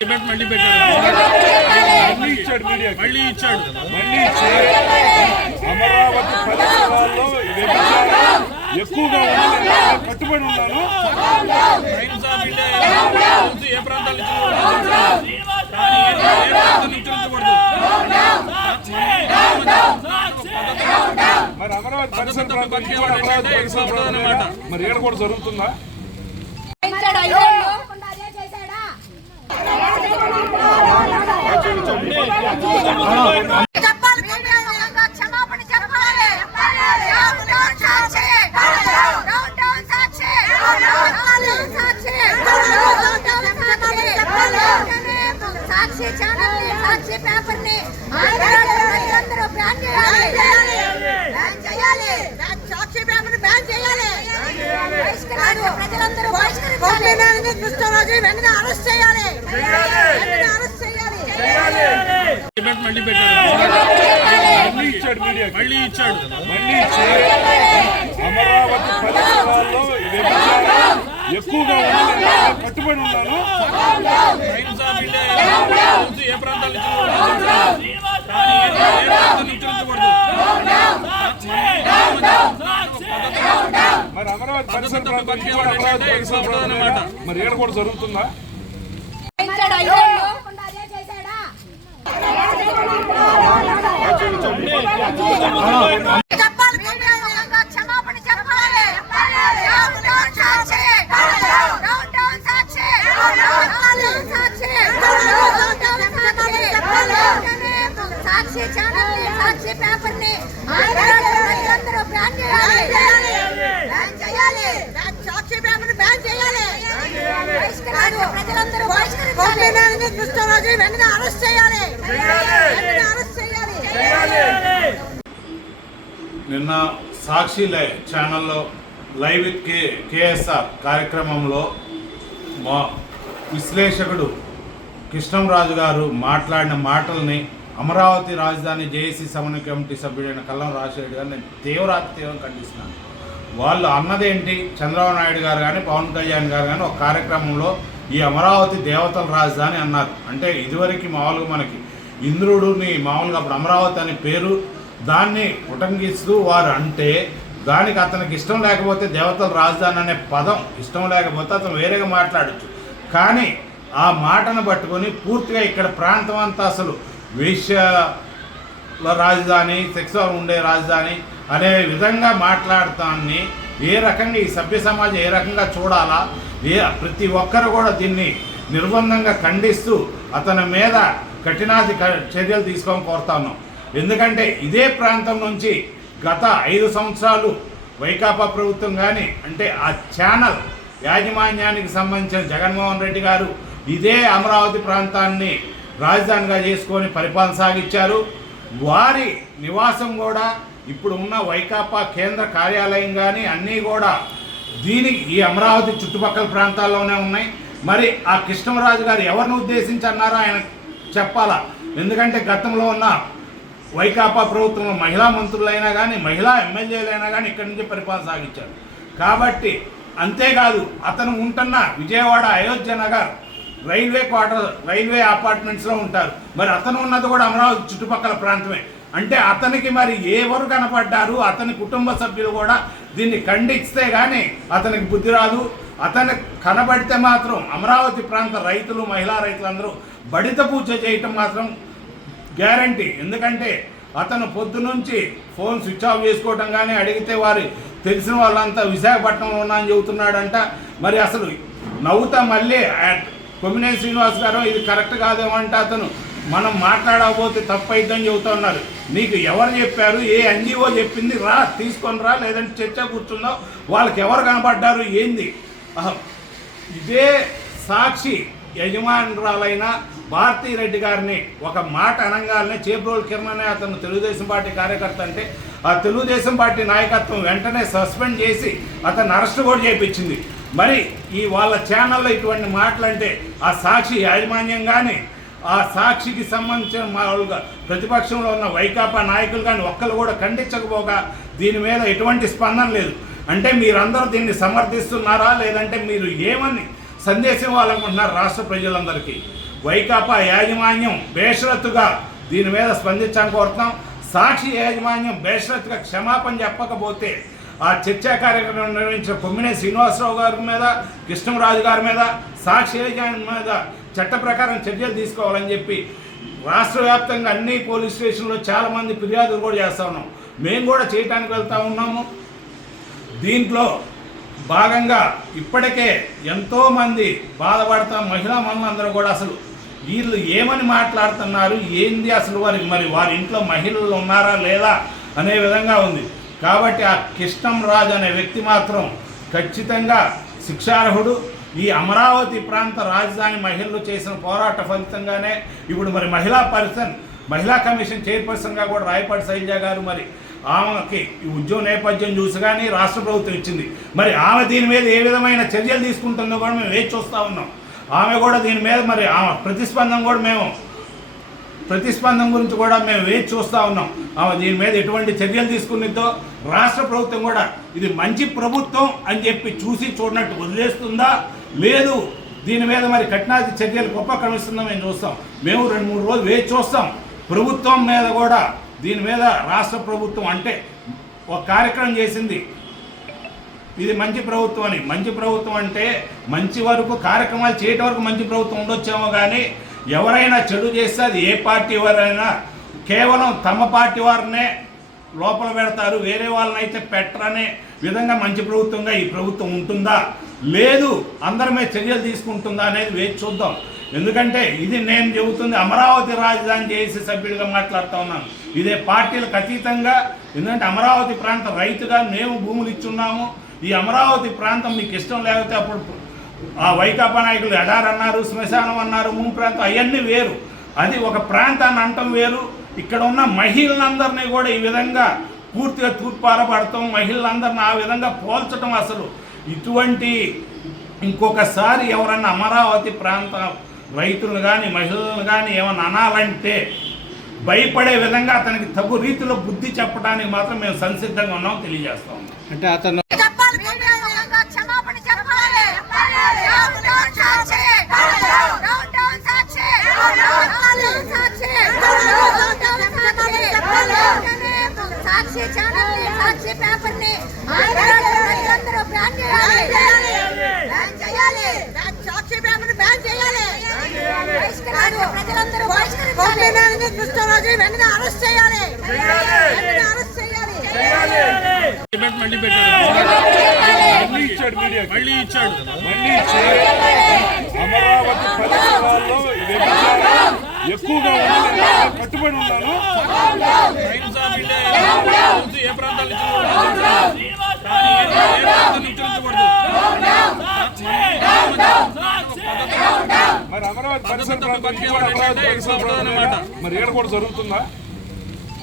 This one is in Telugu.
మళ్ళీ ఇచ్చాడు మళ్ళీ ఇచ్చాడు అమరావతి పరిసరాల్లో ఎక్కువగా కట్టుబడి ఉన్నాను. ఏ ప్రాంతాలు మరి అమరావతి పరిసరాలు మరి ఏడ కూడా జరుగుతుందా? క్షమాపణ చెప్పాలి. సాక్షి ఛానల్ ని, సాక్షి పేపర్ ని ప్రజలందరూ బ్యాన్ చేయాలి. సాక్షి పేపర్ బ్యాన్ చేయాలి. ప్రజలందరూ బహిష్కరించాలి. కృష్ణరాజు వెంటనే అరెస్ట్ చేయాలి. మళ్ళీ ఇచ్చాడు అమరావతి పరిసరాల్లో ఎక్కువగా కట్టుబడి ఉన్నాను. ఏ ప్రాంతాలు మరి అమరావతి పరిసరాలు మరి ఏడ కూడా జరుగుతుందా? క్షమాపణ చెప్పాలి. సాక్షి ఛానల్ ని, సాక్షి పేపర్ ని ప్రజలందరూ బ్యాన్ చేయాలి. సాక్షి పేపర్ బ్యాన్ చేయాలి. ప్రజలందరూ బహిష్కరించాలి. కృష్ణరాజు వెంటనే అరెస్ట్ చేయాలి. నిన్న సాక్షి ఛానల్లో లైవ్ విత్ కేఎస్ఆర్ కార్యక్రమంలో మా విశ్లేషకుడు కృష్ణంరాజు గారు మాట్లాడిన మాటల్ని అమరావతి రాజధాని జేఏసీ సమన్వయ కమిటీ సభ్యుడైన కల్లం రాజశేఖర్ గారు నేను తీవ్రంగా ఖండిస్తున్నాను. వాళ్ళు అన్నదేంటి, చంద్రబాబు నాయుడు గారు కానీ పవన్ కళ్యాణ్ గారు కానీ ఒక కార్యక్రమంలో ఈ అమరావతి దేవతల రాజధాని అన్నారు. అంటే ఇదివరకు మామూలుగా మనకి ఇంద్రుడిని మామూలుగా అప్పుడు అమరావతి అనే పేరు దాన్ని ఉటంకిస్తూ వారు అంటే దానికి అతనికి ఇష్టం లేకపోతే దేవతల రాజధాని అనే పదం ఇష్టం లేకపోతే అతను వేరేగా మాట్లాడచ్చు. కానీ ఆ మాటను పట్టుకొని పూర్తిగా ఇక్కడ ప్రాంతం అంతా అసలు వేశ్యల రాజధాని, సెక్స్ ఉండే రాజధాని అనే విధంగా మాట్లాడతాన్ని ఏ రకంగా ఈ సభ్య సమాజం ఏ రకంగా చూడాలా, ప్రతి ఒక్కరు కూడా దీన్ని నిర్బంధంగా ఖండిస్తూ అతని మీద కఠినాది చర్యలు తీసుకోమని కోరుతాను. ఎందుకంటే ఇదే ప్రాంతం నుంచి గత 5 సంవత్సరాలు వైకాపా ప్రభుత్వం కానీ అంటే ఆ ఛానల్ యాజమాన్యానికి సంబంధించిన జగన్మోహన్ రెడ్డి గారు ఇదే అమరావతి ప్రాంతాన్ని రాజధానిగా చేసుకొని పరిపాలన సాగించారు. వారి నివాసం కూడా ఇప్పుడు ఉన్న వైకాపా కేంద్ర కార్యాలయం కానీ అన్నీ కూడా దీనికి ఈ అమరావతి చుట్టుపక్కల ప్రాంతాల్లోనే ఉన్నాయి. మరి ఆ కృష్ణరాజు గారు ఎవరిని ఉద్దేశించి అన్నారో ఆయన చెప్పాలా. ఎందుకంటే గతంలో ఉన్న వైకాపా ప్రభుత్వంలో మహిళా మంత్రులైనా కానీ మహిళా ఎమ్మెల్యేలైనా కానీ ఇక్కడి నుంచి పరిపాలన సాగించారు. కాబట్టి అంతేకాదు అతను ఉంటున్న విజయవాడ అయోధ్య నగర్ రైల్వే అపార్ట్మెంట్స్లో ఉంటారు. మరి అతను ఉన్నది కూడా అమరావతి చుట్టుపక్కల ప్రాంతమే. అంటే అతనికి మరి ఎవరు కనపడ్డారు, అతని కుటుంబ సభ్యులు కూడా దీన్ని ఖండిస్తే కానీ అతనికి బుద్ధి రాదు. అతను కనబడితే మాత్రం అమరావతి ప్రాంత రైతులు, మహిళా రైతులందరూ బడిత పూజ చేయటం మాత్రం గ్యారంటీ. ఎందుకంటే అతను పొద్దు నుంచి ఫోన్ స్విచ్ ఆఫ్ చేసుకోవటం కానీ అడిగితే వారి తెలిసిన వాళ్ళంతా విశాఖపట్నంలో ఉన్నా అని చెబుతున్నాడంట. మరి అసలు నవ్వుతా మళ్ళీ కొమ్మినేని శ్రీనివాస్ గారు ఇది కరెక్ట్ కాదేమంటే అతను మనం మాట్లాడకపోతే తప్పు అయిద్దని చెబుతా ఉన్నారు. నీకు ఎవరు చెప్పారు, ఏ ఎన్జిఓ చెప్పింది, రా తీసుకొని రా, లేదంటే చర్చ కూర్చుందో, వాళ్ళకి ఎవరు కనపడ్డారు ఏంది. ఇదే సాక్షి యజమానురాలైన భారతీరెడ్డి గారిని ఒక మాట అనగానే చేబ్రోలు కిరణ్ అనే అతను తెలుగుదేశం పార్టీ కార్యకర్త అంటే ఆ తెలుగుదేశం పార్టీ నాయకత్వం వెంటనే సస్పెండ్ చేసి అతను అరెస్ట్ కూడా చేయించింది. మరి ఈ వాళ్ళ ఛానల్లో ఇటువంటి మాటలంటే ఆ సాక్షి యాజమాన్యం కానీ ఆ సాక్షికి సంబంధించిన మామూలుగా ప్రతిపక్షంలో ఉన్న వైకాపా నాయకులు కానీ ఒక్కరు కూడా ఖండించకపోగా దీని మీద ఎటువంటి స్పందన లేదు. అంటే మీరందరూ దీన్ని సమర్థిస్తున్నారా లేదంటే మీరు ఏమని సందేశం ఇవ్వాలనుకుంటున్నారు రాష్ట్ర ప్రజలందరికీ? వైకాపా యాజమాన్యం బేషరతుగా దీని మీద స్పందించాలని కోరుతున్నాం. సాక్షి యాజమాన్యం బేషరతుగా క్షమాపణ చెప్పకపోతే ఆ చర్చా కార్యక్రమం నిర్వహించిన కొమ్మినేని శ్రీనివాసరావు గారి మీద, కృష్ణరాజు గారి మీద, సాక్షి యాజమాన్యం మీద చట్ట ప్రకారం చర్యలు తీసుకోవాలని చెప్పి రాష్ట్ర వ్యాప్తంగా అన్ని పోలీస్ స్టేషన్లో చాలామంది ఫిర్యాదులు కూడా చేస్తూ ఉన్నాం. మేము కూడా చేయడానికి వెళ్తూ ఉన్నాము. దీంట్లో భాగంగా ఇప్పటికే ఎంతోమంది బాధపడతాం. మహిళా మనులందరూ కూడా అసలు వీళ్ళు ఏమని మాట్లాడుతున్నారు, ఏంది అసలు వారి ఇంట్లో మహిళలు ఉన్నారా లేదా అనే విధంగా ఉంది. కాబట్టి ఆ కృష్ణంరాజు అనే వ్యక్తి మాత్రం ఖచ్చితంగా శిక్షార్హుడు. ఈ అమరావతి ప్రాంత రాజధాని మహిళలు చేసిన పోరాట ఫలితంగానే ఇప్పుడు మహిళా కమిషన్ చైర్పర్సన్గా కూడా రాయపాటి శైలజ గారు ఆమెకి ఈ ఉద్యోగ నేపథ్యం చూసి కానీ రాష్ట్ర ప్రభుత్వం ఇచ్చింది. ఆమె దీని మీద ఏ విధమైన చర్యలు తీసుకుంటుందో కూడా మేము వేచి చూస్తూ ఉన్నాం. ఆమె కూడా దీని మీద ఆమె ప్రతిస్పందన గురించి కూడా మేము వేచి చూస్తూ ఉన్నాం. ఆమె దీని మీద ఎటువంటి చర్యలు తీసుకునిద్దో రాష్ట్ర ప్రభుత్వం కూడా ఇది మంచి ప్రభుత్వం అని చెప్పి చూసి చూడనట్టు వదిలేస్తుందా, లేదు దీని మీద కఠినాది చర్యలు ఉపక్రమిస్తుందో మేము చూస్తాం. మేము 2-3 రోజులు వేచి చూస్తాం. ప్రభుత్వం మీద కూడా దీని మీద రాష్ట్ర ప్రభుత్వం అంటే ఒక కార్యక్రమం చేసింది, ఇది మంచి ప్రభుత్వం అని. మంచి ప్రభుత్వం అంటే మంచి వరకు కార్యక్రమాలు చేయటం వరకు మంచి ప్రభుత్వం ఉండొచ్చేమో, కానీ ఎవరైనా చెడు చేస్తే అది ఏ పార్టీ వారైనా కేవలం తమ పార్టీ వారినే లోపల పెడతారు, వేరే వాళ్ళని అయితే పెట్టరనే విధంగా మంచి ప్రభుత్వంగా ఈ ప్రభుత్వం ఉంటుందా, లేదు అందరి మీద చర్యలు తీసుకుంటుందా అనేది వేచి చూద్దాం. ఎందుకంటే ఇది నేను చెబుతుంది అమరావతి రాజధాని చేసి సభ్యుడిగా మాట్లాడుతూ ఉన్నాను. ఇదే పార్టీలకు అతీతంగా. ఎందుకంటే అమరావతి ప్రాంత రైతుగా మేము భూములు ఇచ్చున్నాము. ఈ అమరావతి ప్రాంతం మీకు ఇష్టం లేకపోతే అప్పుడు ఆ వైకాపా నాయకులు ఎడార్ అన్నారు, శ్మశానం అన్నారు, మూడు ప్రాంతం అవన్నీ వేరు. అది ఒక ప్రాంతాన్ని అంటం వేరు. ఇక్కడ ఉన్న మహిళలందరినీ కూడా ఈ విధంగా పూర్తిగా తూర్పారపడతాం, మహిళలందరినీ ఆ విధంగా పోల్చడం అసలు ఇటువంటి ఇంకొకసారి ఎవరన్నా అమరావతి ప్రాంత రైతులు కానీ మహిళలను కానీ ఏమన్నా అనాలంటే భయపడే విధంగా అతనికి తగు రీతిలో బుద్ధి చెప్పడానికి మాత్రం మేము సంసిద్ధంగా ఉన్నాం, తెలియజేస్తాం. అంటే అతను క్షమాపణ చెప్పాలి. సాక్షి ఛానల్ ని, సాక్షి పేపర్ ని ప్రజలందరూ బ్యాన్ చేయాలి. సాక్షి పేపర్ బ్యాన్ చేయాలి. ప్రజలందరూ బహిష్కరించాలి. కృష్ణరాజు వెంటనే అరెస్ట్ చేయాలి. మళ్ళీ ఇచ్చాడు. అమరావతి పరిసరాల్లో ఎక్కువగా కట్టుబడి ఉన్నాను. ఏ ప్రాంతాల మరి అమరావతి పరిసర ప్రాంతానికి ఏడ కూడా జరుగుతుందా?